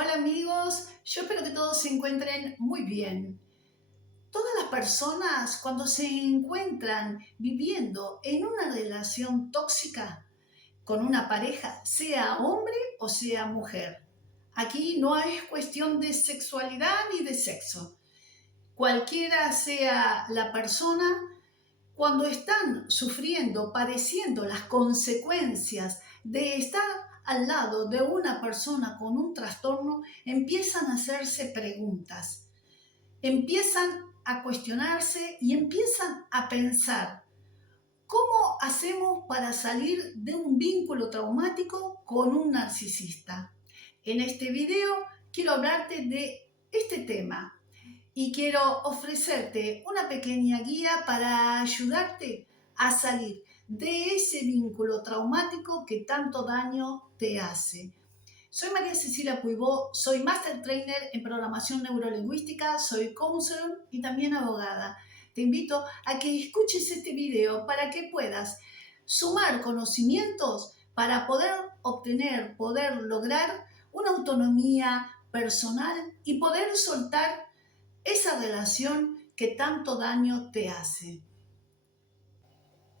Hola amigos, yo espero que todos se encuentren muy bien. Todas las personas cuando se encuentran viviendo en una relación tóxica con una pareja, sea hombre o sea mujer, aquí no es cuestión de sexualidad ni de sexo. Cualquiera sea la persona, cuando están sufriendo, padeciendo las consecuencias de estar al lado de una persona con un trastorno, empiezan a hacerse preguntas, empiezan a cuestionarse y empiezan a pensar, ¿cómo hacemos para salir de un vínculo traumático con un narcisista? En este video quiero hablarte de este tema y quiero ofrecerte una pequeña guía para ayudarte a salir de ese vínculo traumático que tanto daño te hace. Soy María Cecilia Puibó, soy Master Trainer en Programación Neurolingüística, soy counselor y también abogada. Te invito a que escuches este video para que puedas sumar conocimientos para poder obtener, poder lograr una autonomía personal y poder soltar esa relación que tanto daño te hace.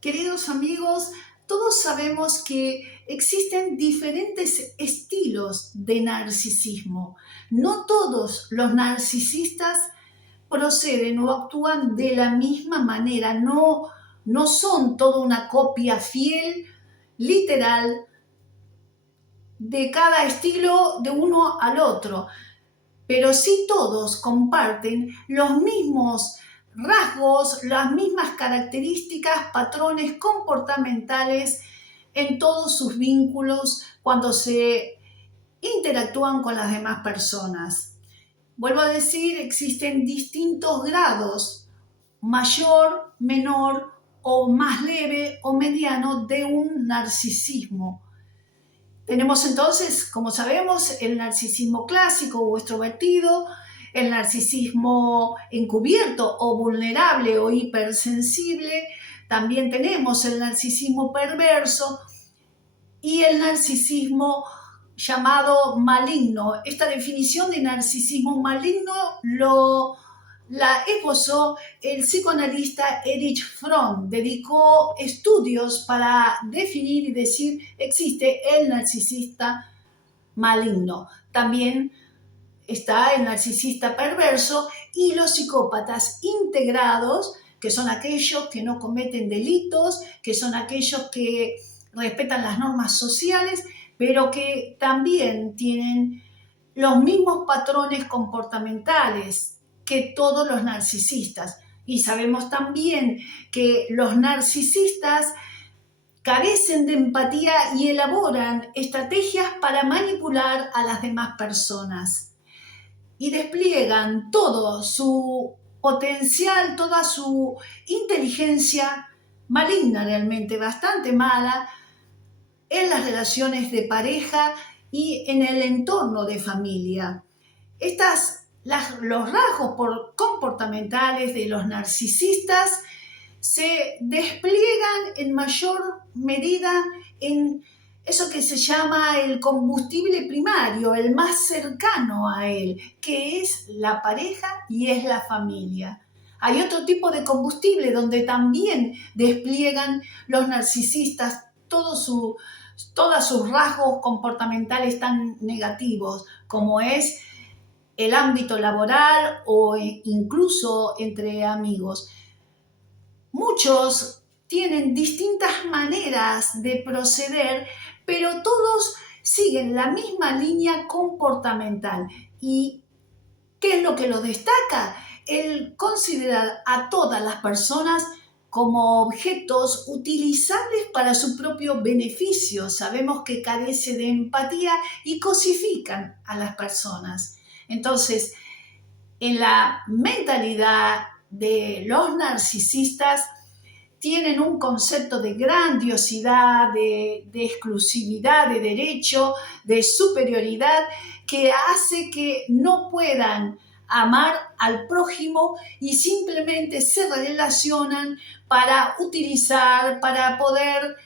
Queridos amigos, todos sabemos que existen diferentes estilos de narcisismo. No todos los narcisistas proceden o actúan de la misma manera, no son toda una copia fiel, literal, de cada estilo de uno al otro, pero sí todos comparten los mismos rasgos, las mismas características, patrones comportamentales en todos sus vínculos cuando se interactúan con las demás personas. Vuelvo a decir, existen distintos grados, mayor, menor o más leve o mediano de un narcisismo. Tenemos entonces, como sabemos, el narcisismo clásico o extrovertido, el narcisismo encubierto o vulnerable o hipersensible. También tenemos el narcisismo perverso y el narcisismo llamado maligno. Esta definición de narcisismo maligno la esbozó el psicoanalista Erich Fromm. Dedicó estudios para definir y decir existe el narcisista maligno. También está el narcisista perverso y los psicópatas integrados, que son aquellos que no cometen delitos, que son aquellos que respetan las normas sociales, pero que también tienen los mismos patrones comportamentales que todos los narcisistas. Y sabemos también que los narcisistas carecen de empatía y elaboran estrategias para manipular a las demás personas. Y despliegan todo su potencial, toda su inteligencia maligna, realmente bastante mala, en las relaciones de pareja y en el entorno de familia. Los rasgos comportamentales de los narcisistas se despliegan en mayor medida en eso que se llama el combustible primario, el más cercano a él, que es la pareja y es la familia. Hay otro tipo de combustible donde también despliegan los narcisistas todos sus rasgos comportamentales tan negativos, como es el ámbito laboral o incluso entre amigos. Muchos tienen distintas maneras de proceder, pero todos siguen la misma línea comportamental. ¿Y qué es lo que lo destaca? El considerar a todas las personas como objetos utilizables para su propio beneficio. Sabemos que carece de empatía y cosifican a las personas. Entonces, en la mentalidad de los narcisistas, tienen un concepto de grandiosidad, de exclusividad, de derecho, de superioridad, que hace que no puedan amar al prójimo y simplemente se relacionan para utilizar, para poder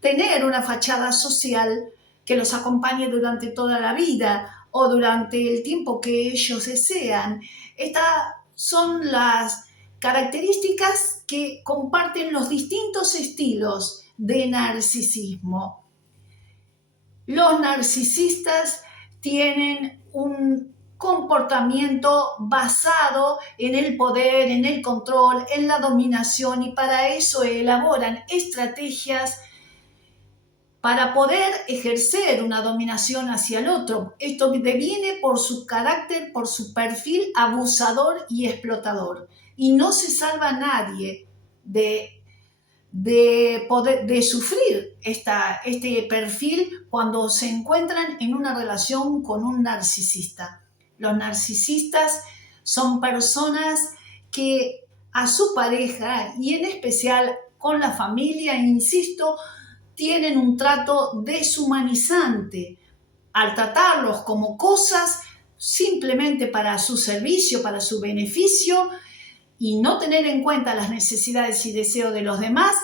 tener una fachada social que los acompañe durante toda la vida. o durante el tiempo que ellos desean. Estas son las características que comparten los distintos estilos de narcisismo. Los narcisistas tienen un comportamiento basado en el poder, en el control, en la dominación, y para eso elaboran estrategias para poder ejercer una dominación hacia el otro. Esto deviene por su carácter, por su perfil abusador y explotador. Y no se salva a nadie de sufrir este perfil cuando se encuentran en una relación con un narcisista. Los narcisistas son personas que a su pareja, y en especial con la familia, insisto, tienen un trato deshumanizante al tratarlos como cosas simplemente para su servicio, para su beneficio, y no tener en cuenta las necesidades y deseos de los demás.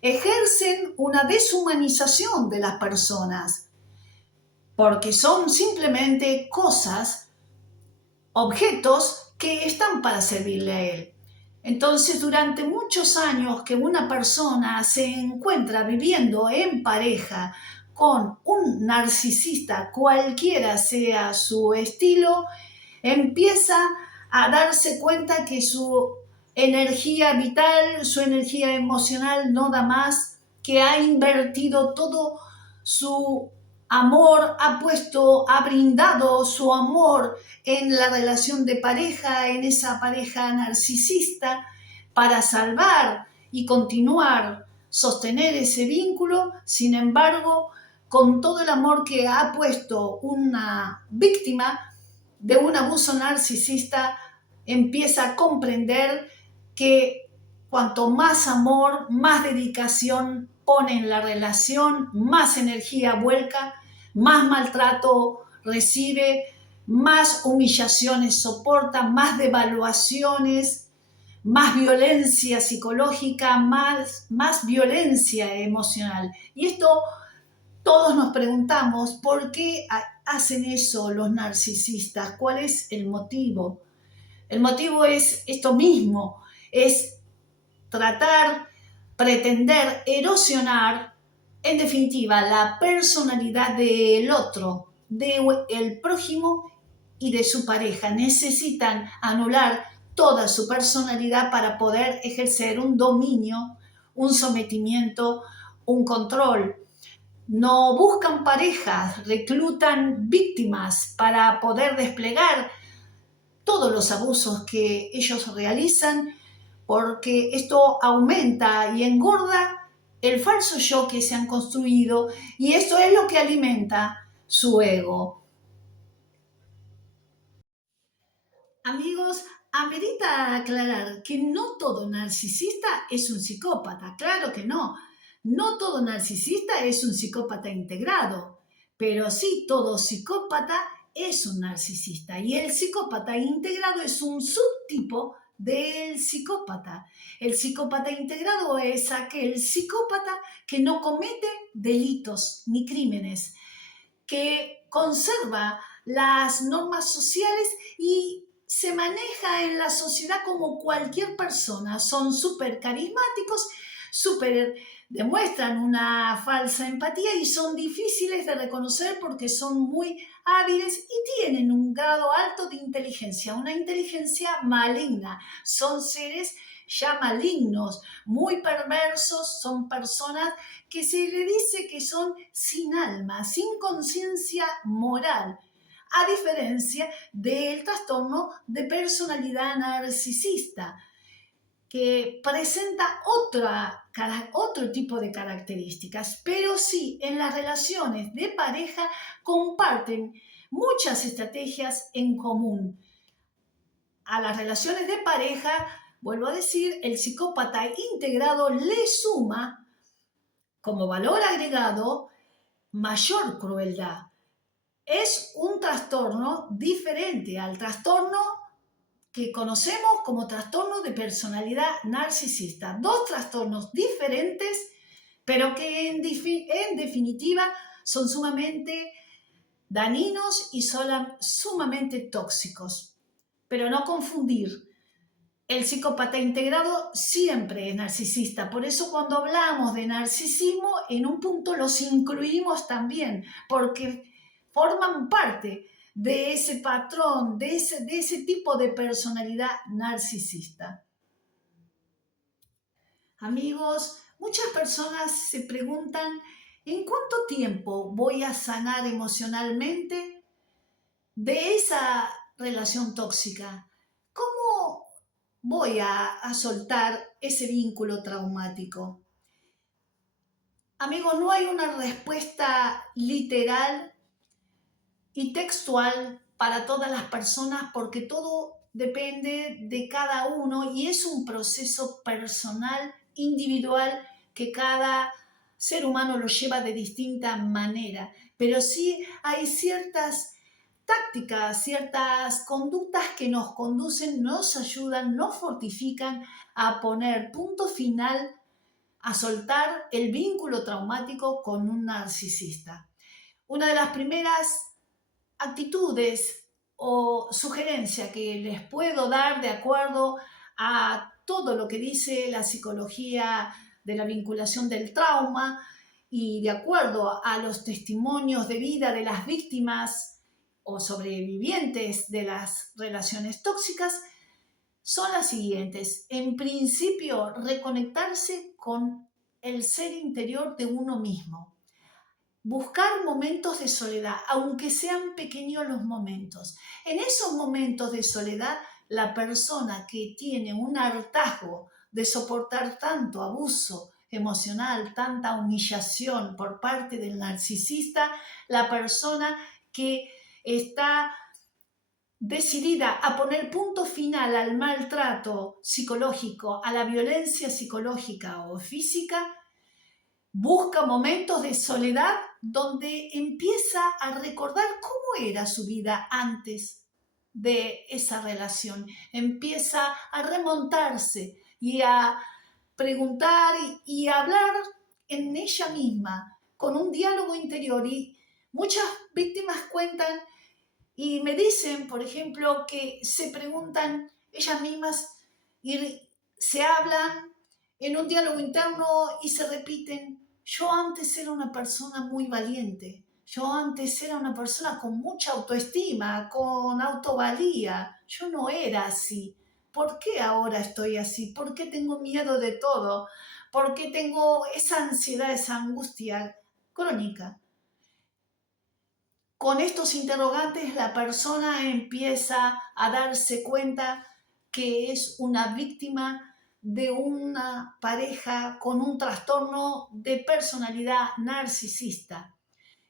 Ejercen una deshumanización de las personas porque son simplemente cosas, objetos que están para servirle a él. Entonces, durante muchos años que una persona se encuentra viviendo en pareja con un narcisista, cualquiera sea su estilo, empieza a darse cuenta que su energía vital, su energía emocional no da más, que ha invertido todo su amor, ha brindado su amor en la relación de pareja, en esa pareja narcisista, para salvar y continuar, sostener ese vínculo. Sin embargo, con todo el amor que ha puesto una víctima de un abuso narcisista, empieza a comprender que cuanto más amor, más dedicación pone en la relación, más energía vuelca, más maltrato recibe, más humillaciones soporta, más devaluaciones, más violencia psicológica, más violencia emocional. Y esto todos nos preguntamos, ¿por qué hacen eso los narcisistas? ¿Cuál es el motivo? El motivo es esto mismo, es tratar, pretender erosionar, en definitiva, la personalidad del otro, del prójimo y de su pareja. Necesitan anular toda su personalidad para poder ejercer un dominio, un sometimiento, un control. No buscan parejas, reclutan víctimas para poder desplegar todos los abusos que ellos realizan, porque esto aumenta y engorda el falso yo que se han construido, y esto es lo que alimenta su ego. Amigos, amerita aclarar que no todo narcisista es un psicópata, claro que no. No todo narcisista es un psicópata integrado, pero sí todo psicópata es un narcisista, y el psicópata integrado es un subtipo del psicópata. El psicópata integrado es aquel psicópata que no comete delitos ni crímenes, que conserva las normas sociales y se maneja en la sociedad como cualquier persona. Son súper carismáticos, demuestran una falsa empatía y son difíciles de reconocer porque son muy hábiles y tienen un grado alto de inteligencia, una inteligencia maligna. Son seres ya malignos, muy perversos, son personas que se le dice que son sin alma, sin conciencia moral, a diferencia del trastorno de personalidad narcisista, que presenta otro tipo de características, pero sí en las relaciones de pareja comparten muchas estrategias en común. A las relaciones de pareja, vuelvo a decir, el psicópata integrado le suma como valor agregado mayor crueldad. Es un trastorno diferente al trastorno que conocemos como trastorno de personalidad narcisista. Dos trastornos diferentes, pero que en definitiva son sumamente dañinos y sumamente tóxicos. Pero no confundir. El psicópata integrado siempre es narcisista, por eso cuando hablamos de narcisismo, en un punto los incluimos también, porque forman parte de ese patrón, de ese tipo de personalidad narcisista. Amigos, muchas personas se preguntan, ¿en cuánto tiempo voy a sanar emocionalmente de esa relación tóxica? ¿Cómo voy a soltar ese vínculo traumático? Amigos, no hay una respuesta literal y textual para todas las personas porque todo depende de cada uno y es un proceso personal, individual, que cada ser humano lo lleva de distinta manera. Pero sí hay ciertas tácticas, ciertas conductas que nos conducen, nos ayudan, nos fortifican a poner punto final, a soltar el vínculo traumático con un narcisista. Una de las primeras actitudes o sugerencias que les puedo dar de acuerdo a todo lo que dice la psicología de la vinculación del trauma y de acuerdo a los testimonios de vida de las víctimas o sobrevivientes de las relaciones tóxicas son las siguientes. En principio, reconectarse con el ser interior de uno mismo. Buscar momentos de soledad, aunque sean pequeños los momentos. En esos momentos de soledad, la persona que tiene un hartazgo de soportar tanto abuso emocional, tanta humillación por parte del narcisista, la persona que está decidida a poner punto final al maltrato psicológico, a la violencia psicológica o física, busca momentos de soledad donde empieza a recordar cómo era su vida antes de esa relación. Empieza a remontarse y a preguntar y a hablar en ella misma, con un diálogo interior. Y muchas víctimas cuentan y me dicen, por ejemplo, que se preguntan ellas mismas y se hablan en un diálogo interno y se repiten: yo antes era una persona muy valiente, yo antes era una persona con mucha autoestima, con autovalía, yo no era así. ¿Por qué ahora estoy así? ¿Por qué tengo miedo de todo? ¿Por qué tengo esa ansiedad, esa angustia crónica? Con estos interrogantes la persona empieza a darse cuenta que es una víctima de una pareja con un trastorno de personalidad narcisista.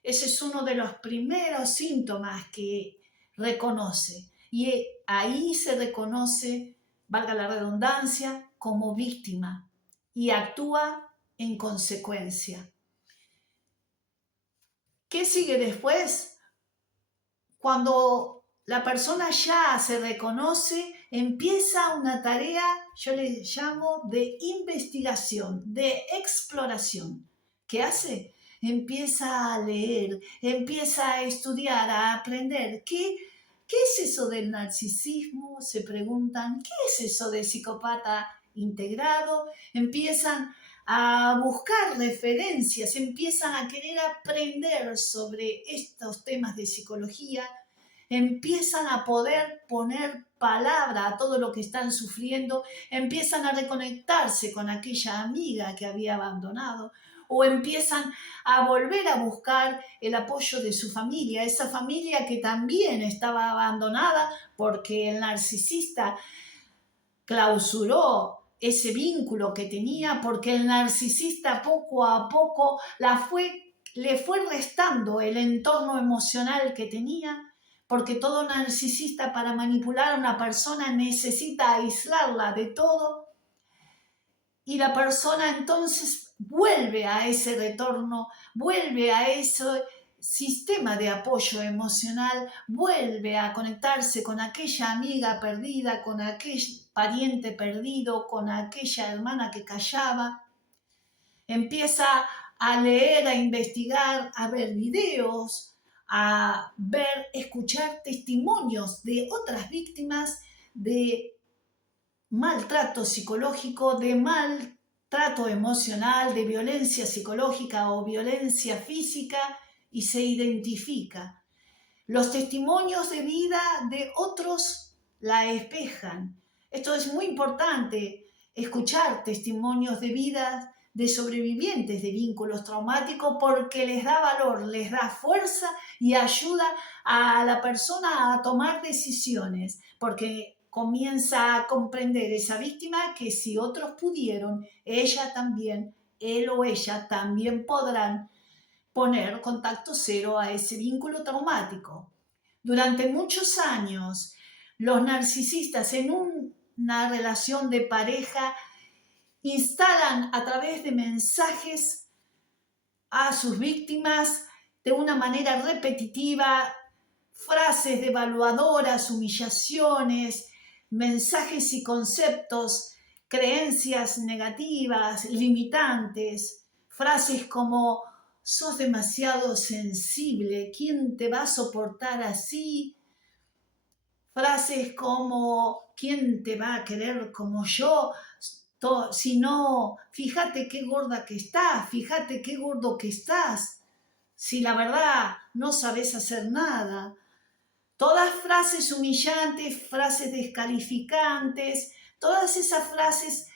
Ese es uno de los primeros síntomas que reconoce. Y ahí se reconoce, valga la redundancia, como víctima y actúa en consecuencia. ¿Qué sigue después? Cuando la persona ya se reconoce, empieza una tarea, yo le llamo de investigación, de exploración. ¿Qué hace? Empieza a leer, empieza a estudiar, a aprender. ¿Qué es eso del narcisismo? Se preguntan. ¿Qué es eso de psicópata integrado? Empiezan a buscar referencias, empiezan a querer aprender sobre estos temas de psicología, empiezan a poder poner palabra a todo lo que están sufriendo, empiezan a reconectarse con aquella amiga que había abandonado o empiezan a volver a buscar el apoyo de su familia, esa familia que también estaba abandonada porque el narcisista clausuró ese vínculo que tenía, porque el narcisista poco a poco le fue restando el entorno emocional que tenía, porque todo narcisista para manipular a una persona necesita aislarla de todo, y la persona entonces vuelve a ese retorno, vuelve a ese sistema de apoyo emocional, vuelve a conectarse con aquella amiga perdida, con aquel pariente perdido, con aquella hermana que callaba. Empieza a leer, a investigar, a ver videos, a ver, escuchar testimonios de otras víctimas de maltrato psicológico, de maltrato emocional, de violencia psicológica o violencia física y se identifica. Los testimonios de vida de otros la espejan. Esto es muy importante, escuchar testimonios de vida de sobrevivientes de vínculos traumáticos porque les da valor, les da fuerza y ayuda a la persona a tomar decisiones, porque comienza a comprender esa víctima que si otros pudieron, ella también, él o ella también podrán poner contacto cero a ese vínculo traumático. Durante muchos años, los narcisistas en una relación de pareja instalan a través de mensajes a sus víctimas de una manera repetitiva, frases devaluadoras, humillaciones, mensajes y conceptos, creencias negativas, limitantes, frases como sos demasiado sensible, ¿quién te va a soportar así? Frases como ¿quién te va a querer como yo? Si no, fíjate qué gorda que estás, fíjate qué gordo que estás, si la verdad no sabes hacer nada. Todas frases humillantes, frases descalificantes, todas esas frases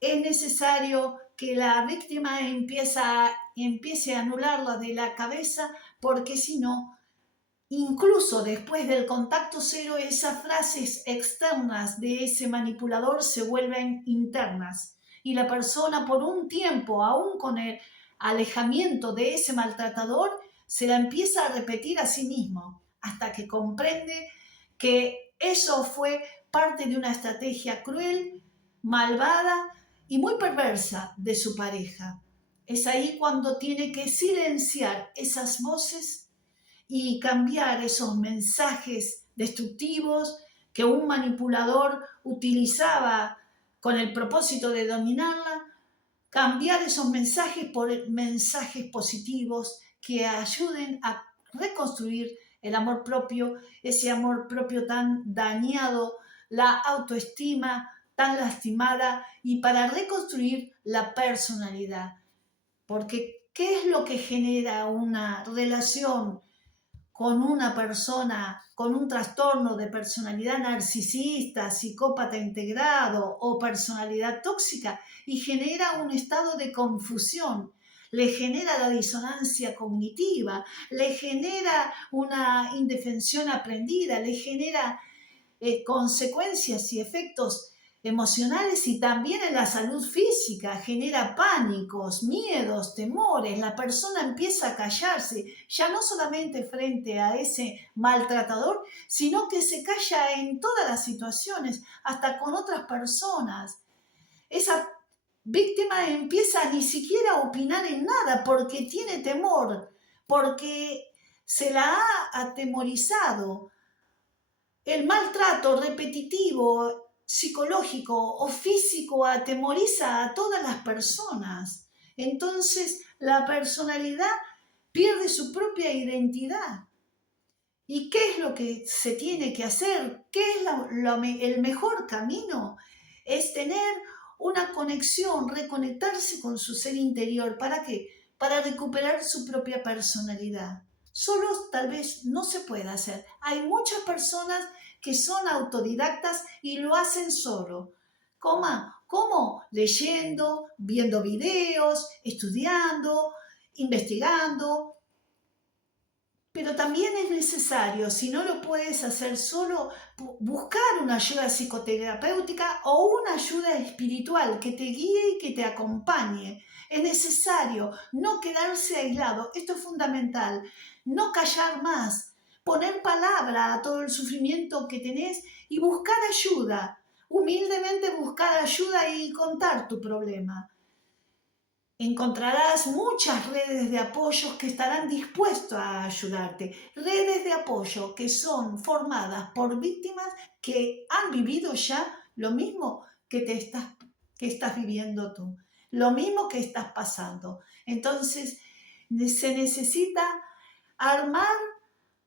es necesario que la víctima empiece a anularlas de la cabeza porque si no, incluso después del contacto cero, esas frases externas de ese manipulador se vuelven internas y la persona por un tiempo, aún con el alejamiento de ese maltratador, se la empieza a repetir a sí mismo hasta que comprende que eso fue parte de una estrategia cruel, malvada y muy perversa de su pareja. Es ahí cuando tiene que silenciar esas voces y cambiar esos mensajes destructivos que un manipulador utilizaba con el propósito de dominarla, cambiar esos mensajes por mensajes positivos que ayuden a reconstruir el amor propio, ese amor propio tan dañado, la autoestima tan lastimada y para reconstruir la personalidad. Porque, ¿qué es lo que genera una relación con una persona con un trastorno de personalidad narcisista, psicópata integrado o personalidad tóxica y genera un estado de confusión? Le genera la disonancia cognitiva, le genera una indefensión aprendida, le genera consecuencias y efectos emocionales y también en la salud física, genera pánicos, miedos, temores, la persona empieza a callarse, ya no solamente frente a ese maltratador, sino que se calla en todas las situaciones, hasta con otras personas. Esa víctima empieza ni siquiera a opinar en nada porque tiene temor, porque se la ha atemorizado. El maltrato repetitivo, psicológico o físico atemoriza a todas las personas. Entonces la personalidad pierde su propia identidad. ¿Y qué es lo que se tiene que hacer? ¿Qué es el mejor camino? Es tener una conexión, reconectarse con su ser interior. ¿Para qué? Para recuperar su propia personalidad. Solo tal vez no se pueda hacer. Hay muchas personas que son autodidactas y lo hacen solo. ¿Cómo? Leyendo, viendo videos, estudiando, investigando, pero también es necesario, si no lo puedes hacer solo, buscar una ayuda psicoterapéutica o una ayuda espiritual que te guíe y que te acompañe. Es necesario no quedarse aislado. Esto es fundamental. No callar más. Poner palabra a todo el sufrimiento que tenés y buscar ayuda. Humildemente buscar ayuda y contar tu problema. Encontrarás muchas redes de apoyo que estarán dispuestos a ayudarte. Redes de apoyo que son formadas por víctimas que han vivido ya lo mismo que estás viviendo tú, lo mismo que estás pasando. Entonces, se necesita armar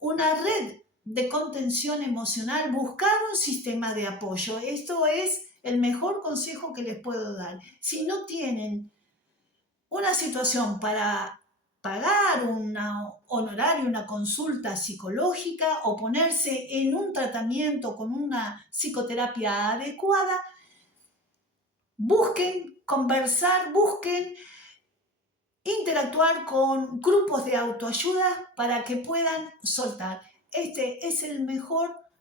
una red de contención emocional, buscar un sistema de apoyo. Esto es el mejor consejo que les puedo dar. Si no tienen una situación para pagar un honorario, una consulta psicológica o ponerse en un tratamiento con una psicoterapia adecuada, busquen conversar, busquen interactuar con grupos de autoayuda para que puedan soltar. Este es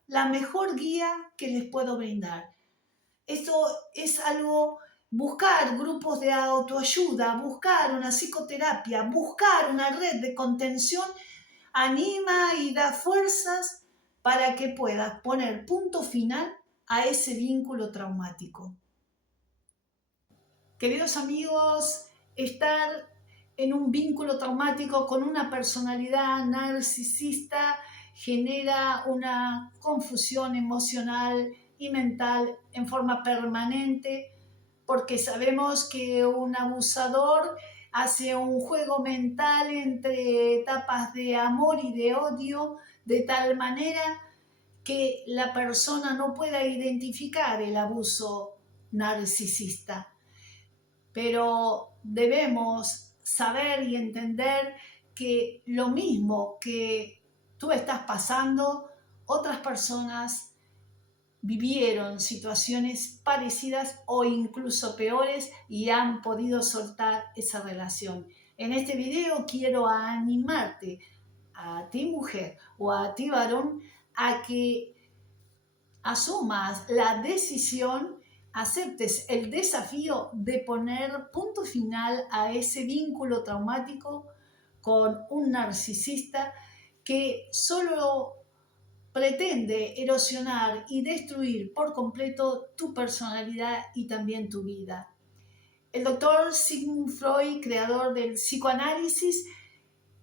la mejor guía que les puedo brindar. Esto es algo, buscar grupos de autoayuda, buscar una psicoterapia, buscar una red de contención, anima y da fuerzas para que puedas poner punto final a ese vínculo traumático. Queridos amigos, estar en un vínculo traumático con una personalidad narcisista genera una confusión emocional y mental en forma permanente, porque sabemos que un abusador hace un juego mental entre etapas de amor y de odio, de tal manera que la persona no pueda identificar el abuso narcisista. Pero debemos saber y entender que lo mismo que tú estás pasando, otras personas vivieron situaciones parecidas o incluso peores y han podido soltar esa relación. En este video quiero animarte a ti mujer o a ti varón a que asumas la decisión, aceptes el desafío de poner punto final a ese vínculo traumático con un narcisista que solo pretende erosionar y destruir por completo tu personalidad y también tu vida. El doctor Sigmund Freud, creador del psicoanálisis,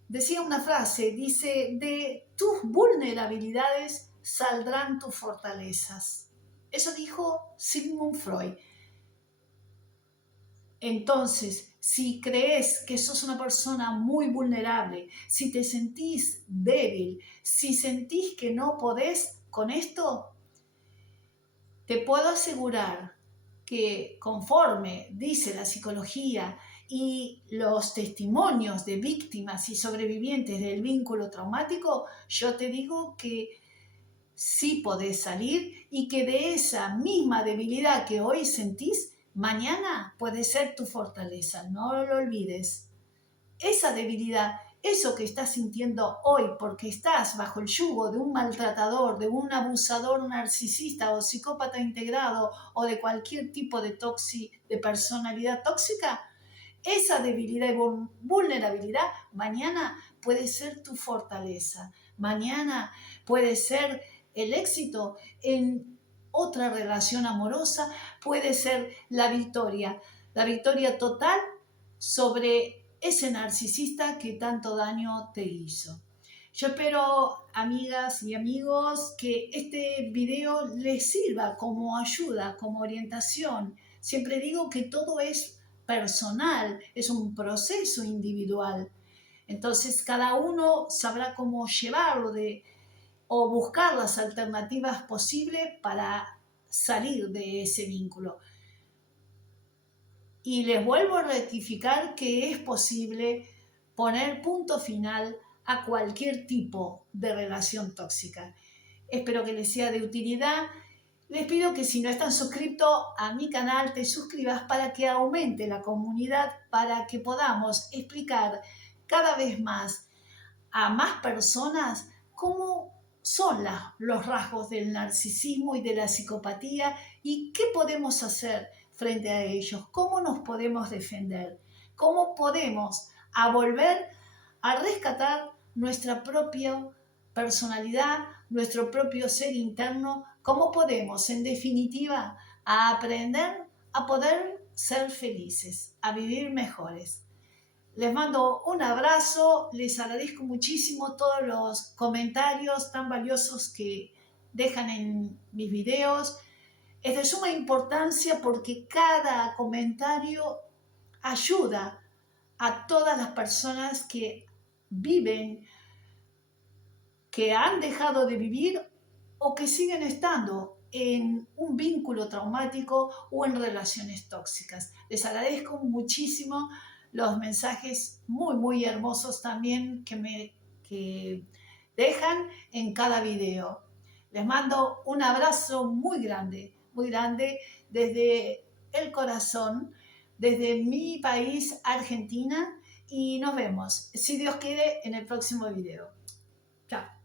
decía una frase, dice, de tus vulnerabilidades saldrán tus fortalezas. Eso dijo Sigmund Freud. Entonces, si crees que sos una persona muy vulnerable, si te sentís débil, si sentís que no podés con esto, te puedo asegurar que conforme dice la psicología y los testimonios de víctimas y sobrevivientes del vínculo traumático, yo te digo que sí podés salir y que de esa misma debilidad que hoy sentís, mañana puede ser tu fortaleza, no lo olvides. Esa debilidad, eso que estás sintiendo hoy porque estás bajo el yugo de un maltratador, de un abusador narcisista o psicópata integrado o de cualquier tipo de personalidad tóxica, esa debilidad y vulnerabilidad mañana puede ser tu fortaleza, mañana puede ser el éxito en otra relación amorosa, puede ser la victoria total sobre ese narcisista que tanto daño te hizo. Yo espero, amigas y amigos, que este video les sirva como ayuda, como orientación. Siempre digo que todo es personal, es un proceso individual. Entonces cada uno sabrá cómo llevarlo o buscar las alternativas posibles para salir de ese vínculo. Y les vuelvo a rectificar que es posible poner punto final a cualquier tipo de relación tóxica. Espero que les sea de utilidad. Les pido que si no están suscritos a mi canal, te suscribas para que aumente la comunidad, para que podamos explicar cada vez más a más personas cómo son los rasgos del narcisismo y de la psicopatía y qué podemos hacer frente a ellos, cómo nos podemos defender, cómo podemos volver a rescatar nuestra propia personalidad, nuestro propio ser interno, cómo podemos, en definitiva, aprender a poder ser felices, a vivir mejores. Les mando un abrazo, les agradezco muchísimo todos los comentarios tan valiosos que dejan en mis videos. Es de suma importancia porque cada comentario ayuda a todas las personas que viven que han dejado de vivir o que siguen estando en un vínculo traumático o en relaciones tóxicas. Les agradezco muchísimo los mensajes muy hermosos también que dejan en cada video. Les mando un abrazo muy grande desde el corazón, desde mi país, Argentina, y nos vemos, si Dios quiere, en el próximo video. Chao.